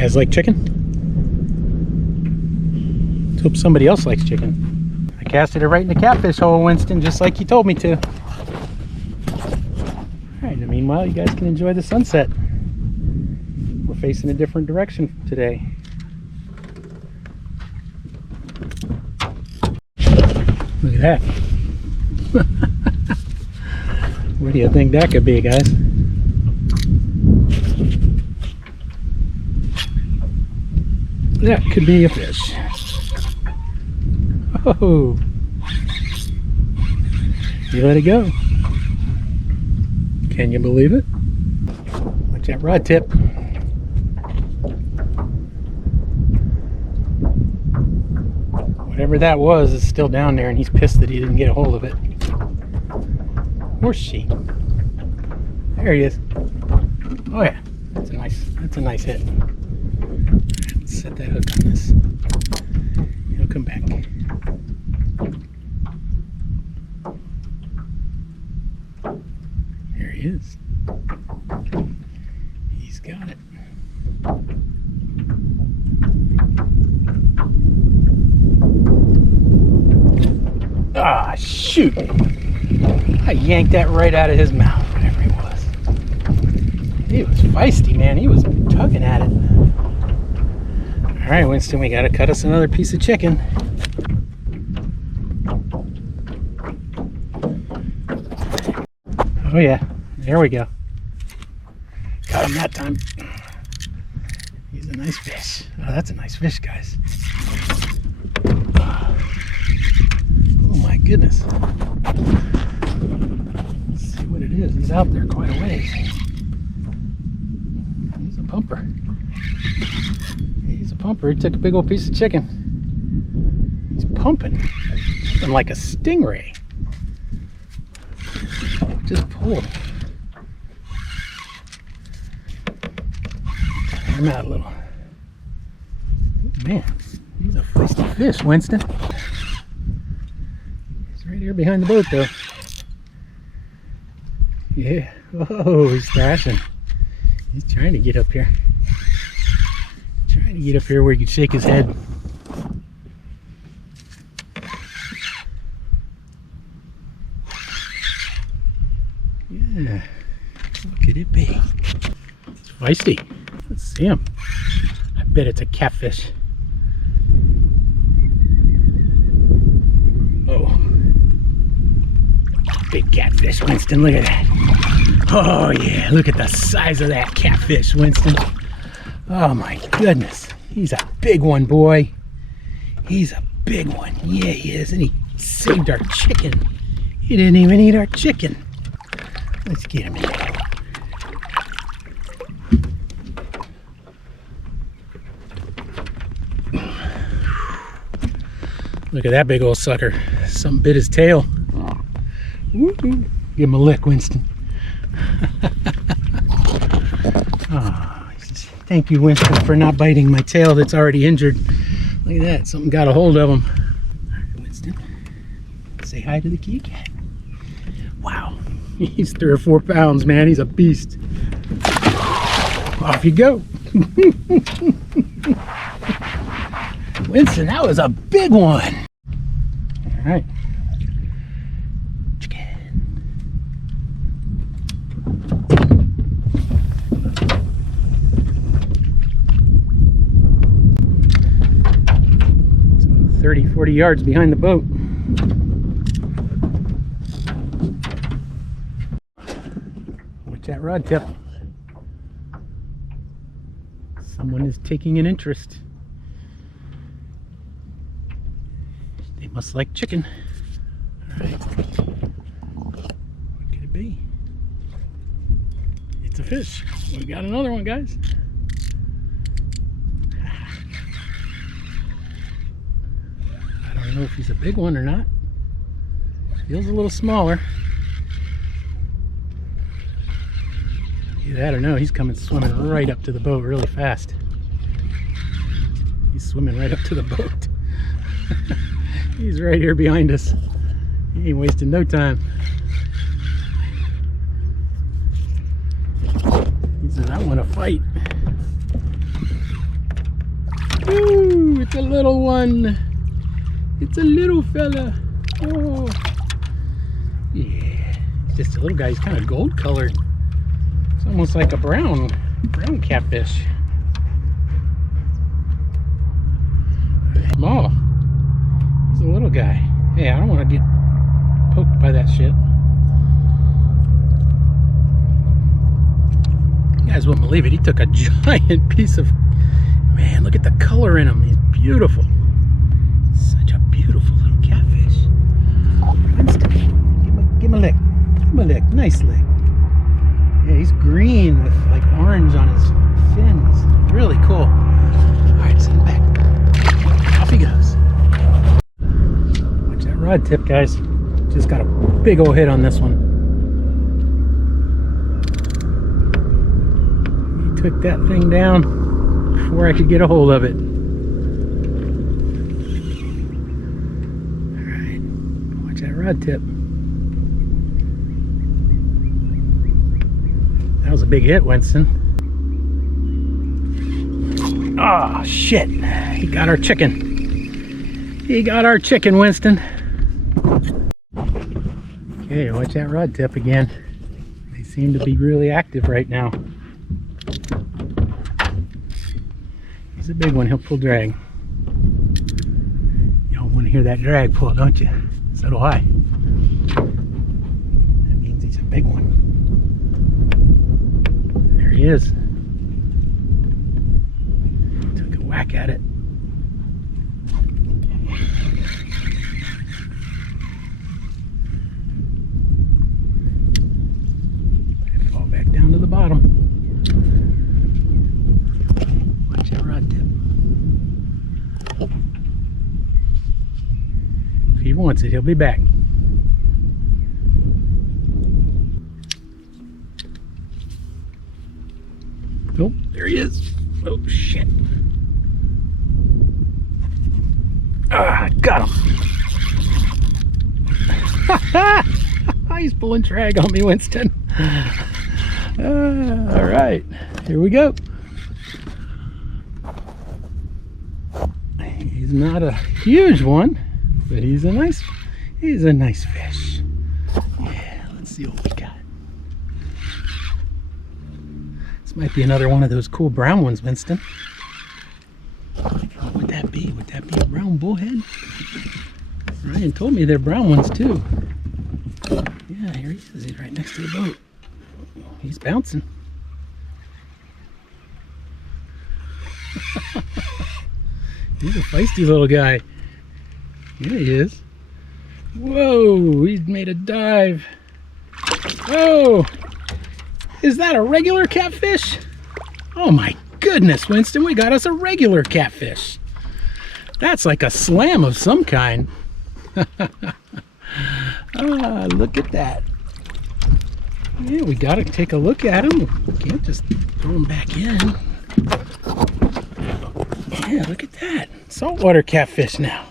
guys like chicken? Let's hope somebody else likes chicken. I casted it right in the catfish hole, Winston, just like you told me to. Alright, in the meanwhile, you guys can enjoy the sunset. We're facing a different direction today. Look at that. What do you think that could be, guys? That could be a fish. Oh, you let it go. Can you believe it? Watch that rod tip. Whatever that was is still down there, and he's pissed that he didn't get a hold of it. Or she. There he is. Oh yeah, that's a nice hit. Let's set that hook on this. He'll come back. There he is. He's got it. Ah, shoot! I yanked that right out of his mouth, whatever it was. He was feisty, man. He was tugging at it. Alright, Winston, we gotta cut us another piece of chicken. Oh yeah, there we go. Got him that time. He's a nice fish. Oh, that's a nice fish, guys. Oh my goodness. Let's see what it is. He's out there quite a ways. He's a pumper. He's a pumper. He took a big old piece of chicken. He's pumping. Something like a stingray. Just pulled. Tire him out a little. Man, he's a feisty fish, Winston. He's right here behind the boat, though. Yeah. Oh, he's thrashing. He's trying to get up here. Trying to get up here where he can shake his head. Yeah. What could it be? It's feisty. Let's see him. I bet it's a catfish. Oh. Big catfish, Winston. Look at that. Oh, yeah. Look at the size of that catfish, Winston. Oh, my goodness. He's a big one, boy. He's a big one. Yeah, he is. And he saved our chicken. He didn't even eat our chicken. Let's get him in there. Look at that big old sucker. Something bit his tail. Woo-hoo. Give him a lick, Winston. Oh, thank you, Winston, for not biting my tail that's already injured. Look at that. Something got a hold of him. All right, Winston, say hi to the kitty cat. Wow. He's 3 or 4 pounds, man. He's a beast. Off you go. Winston, that was a big one. All right. Chicken. It's about 30, 40 yards behind the boat. Watch that rod tip. Someone is taking an interest. They must like chicken. Alright. What could it be? It's a fish. We got another one, guys. I don't know if he's a big one or not. Feels a little smaller. Either that or no, he's coming swimming right up to the boat really fast. He's swimming right up to the boat. He's right here behind us. He ain't wasting no time. He says, I want to fight. Ooh, it's a little one. It's a little fella. Oh, yeah. It's just a little guy. He's kind of gold colored. It's almost like a brown catfish. Oh, he's a little guy. Hey, I don't want to get poked by that shit. You guys wouldn't believe it. He took a giant piece of... Man, look at the color in him. He's beautiful. Such a beautiful little catfish. Give him a lick. Give him a lick. Nice lick. Yeah, he's green with like orange on his fins. Really cool. Alright, send him back. Off he goes. Watch that rod tip, guys. Just got a big old hit on this one. He took that thing down before I could get a hold of it. Alright, watch that rod tip. That was a big hit, Winston. Oh, shit. He got our chicken. He got our chicken, Winston. Okay, watch that rod tip again. They seem to be really active right now. He's a big one. He'll pull drag. Y'all want to hear that drag pull, don't you? So do I. That means he's a big one. There he is. Took a whack at it. Fall back down to the bottom. Watch that rod tip. If he wants it, he'll be back. Oh, there he is. Oh, shit. Ah, got him. He's pulling drag on me, Winston. All right, here we go. He's not a huge one, but he's a nice fish. Yeah, let's see what we got. This might be another one of those cool brown ones, Winston. What would that be? Would that be a brown bullhead? Ryan told me they're brown ones too. Yeah, here he is. He's right next to the boat. He's bouncing. He's a feisty little guy. Here he is. Whoa, he's made a dive. Oh, is that a regular catfish? Oh my goodness, Winston, we got us a regular catfish. That's like a slam of some kind. Ah, look at that. Yeah, we gotta take a look at him. We can't just throw him back in. Yeah, look at that. Saltwater catfish now.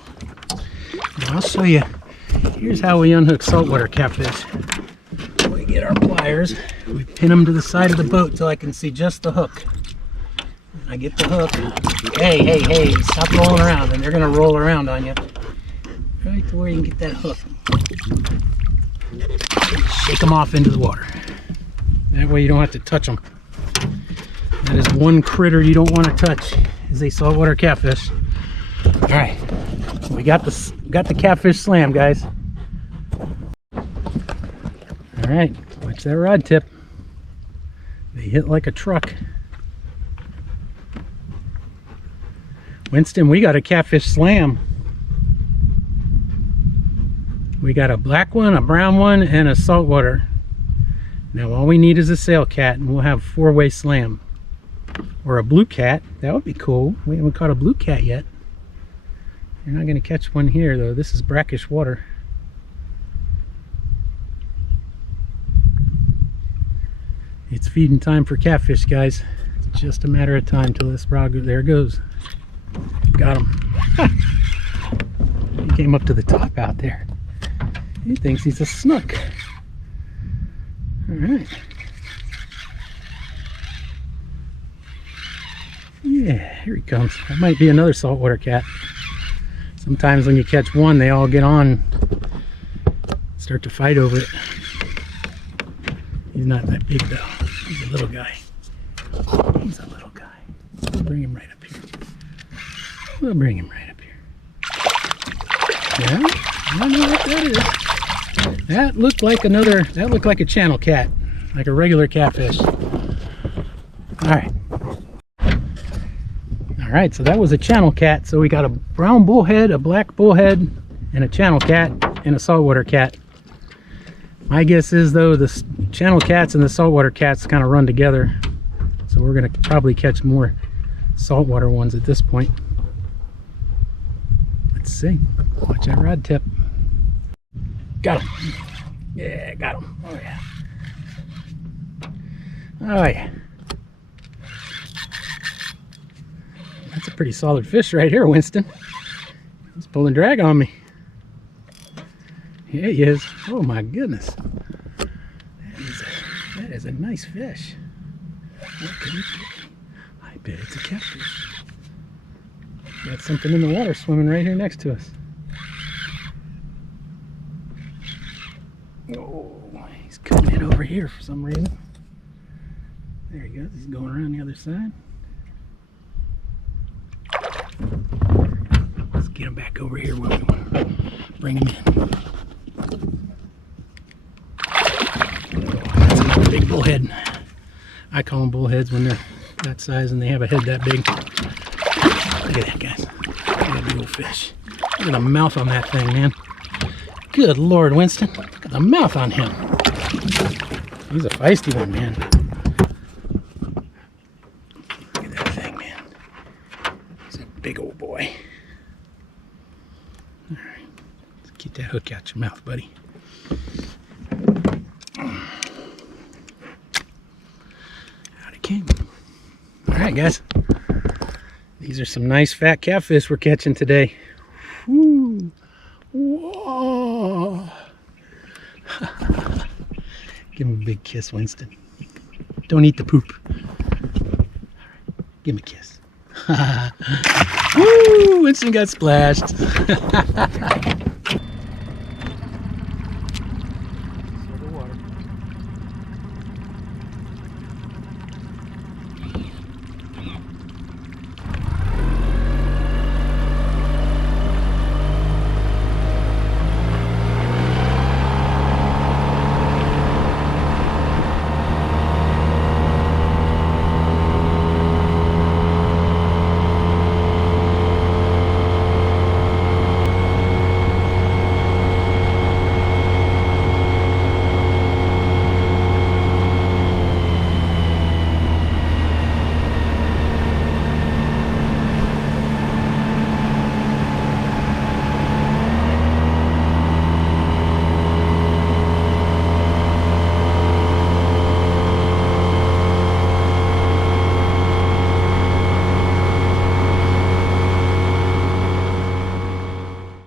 Now I'll show you. Here's how we unhook saltwater catfish. We get our pliers. We pin them to the side of the boat till I can see just the hook. I get the hook. Hey, hey, hey, stop rolling around, and they're gonna roll around on you. Right to where you can get that hook. Shake them off into the water. That way you don't have to touch them. That is one critter you don't want to touch, is a saltwater catfish. All right, we got the catfish slam, guys. All right, watch that rod tip. They hit like a truck. Winston, we got a catfish slam. We got a black one, a brown one, and a saltwater. Now all we need is a sail cat, and we'll have four-way slam. Or a blue cat. That would be cool. We haven't caught a blue cat yet. You're not going to catch one here, though. This is brackish water. It's feeding time for catfish, guys. It's just a matter of time till this rod, there it goes. Got him. He came up to the top out there. He thinks he's a snook. All right. Yeah, here he comes. That might be another saltwater cat. Sometimes when you catch one, they all get on, start to fight over it. He's not that big though. He's a little guy. He's a little guy. We'll bring him right up here. We'll bring him right up here. Yeah, I don't know what that is. That looked like another, that looked like a channel cat, like a regular catfish. Alright. Alright, so that was a channel cat. So we got a brown bullhead, a black bullhead, and a channel cat, and a saltwater cat. My guess is though the channel cats and the saltwater cats kind of run together. So we're going to probably catch more saltwater ones at this point. Let's see. Watch that rod tip. Got him. Yeah, got him. Oh yeah. Oh yeah. That's a pretty solid fish right here, Winston. He's pulling drag on me. Yeah, he is. Oh my goodness. That is a nice fish. What could he be? I bet it's a catfish. Got something in the water swimming right here next to us. Oh, he's coming in over here for some reason. There he goes. He's going around the other side. Let's get him back over here where we want to bring him in. That's another big bullhead. I call them bullheads when they're that size and they have a head that big. Look at that, guys. Look at that big old fish. Look at the mouth on that thing, man. Good Lord, Winston. Look at the mouth on him. He's a feisty one, man. Look at that thing, man. He's a big old boy. All right. Let's get that hook out your mouth, buddy. Out it came. All right, guys. These are some nice fat catfish we're catching today. Woo. Whoa. Give him a big kiss, Winston. Don't eat the poop. All right. Give him a kiss. Woo! Winston got splashed.